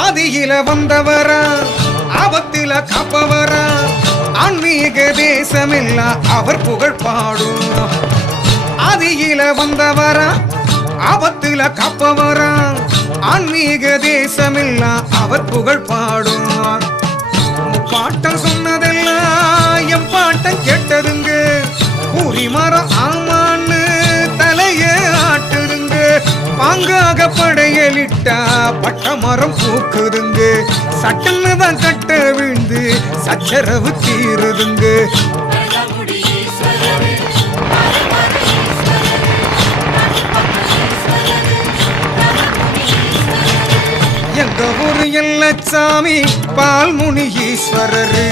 ஆதியில வந்தவரா ஆபத்தில காப்பவரா ஆன்மீக தேசமெல்லாம் அவர் புகழ் பாடும். ஆதியில வந்தவரா ஆபத்தில காப்பவரா ஆன்மீக தேசமெல்லாம் அவர் புகழ் பாடும். பாட்டம் சொன்னதெல்லாம் என் பாட்டம் கேட்டதுங்க. பூரி மரம் ஆமான்னு தலைய ஆட்டுதுங்க. பாங்காக படையலிட்டா பட்ட மரம் பூக்குதுங்க. சட்டன்னு தான் கட்ட விழுந்து சச்சரவு தீருதுங்க. எங்க ஊரு எல்லச்சாமி பால்முனி ஈஸ்வரரு.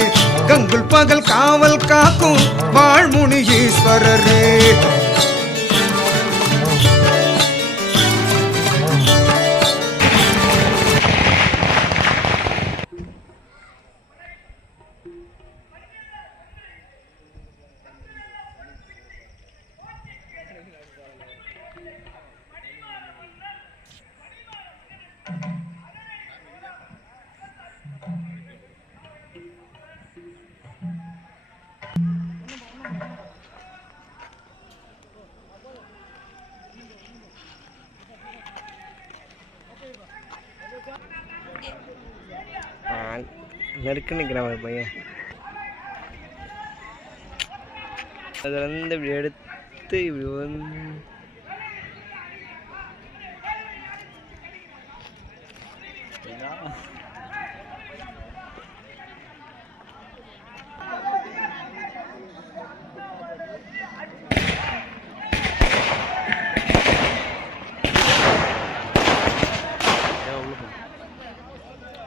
கங்குல் பகல் காவல் காக்கும் வாழ்முனி ஈஸ்வரரு. நெருக்கு நிற்கிறேன் பையன். அதில் வந்து இப்படி எடுத்து இப்படி வந்து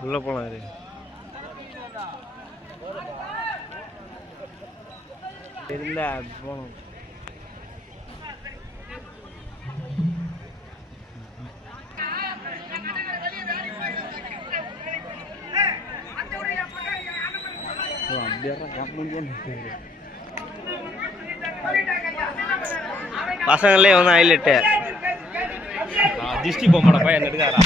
உள்ள போலாம். இது இருந்தா போகணும். பசங்களே வந்து ஹைலைட்டு திருஷ்டி போக மாட்டப்பா என்ன எடுக்காரா.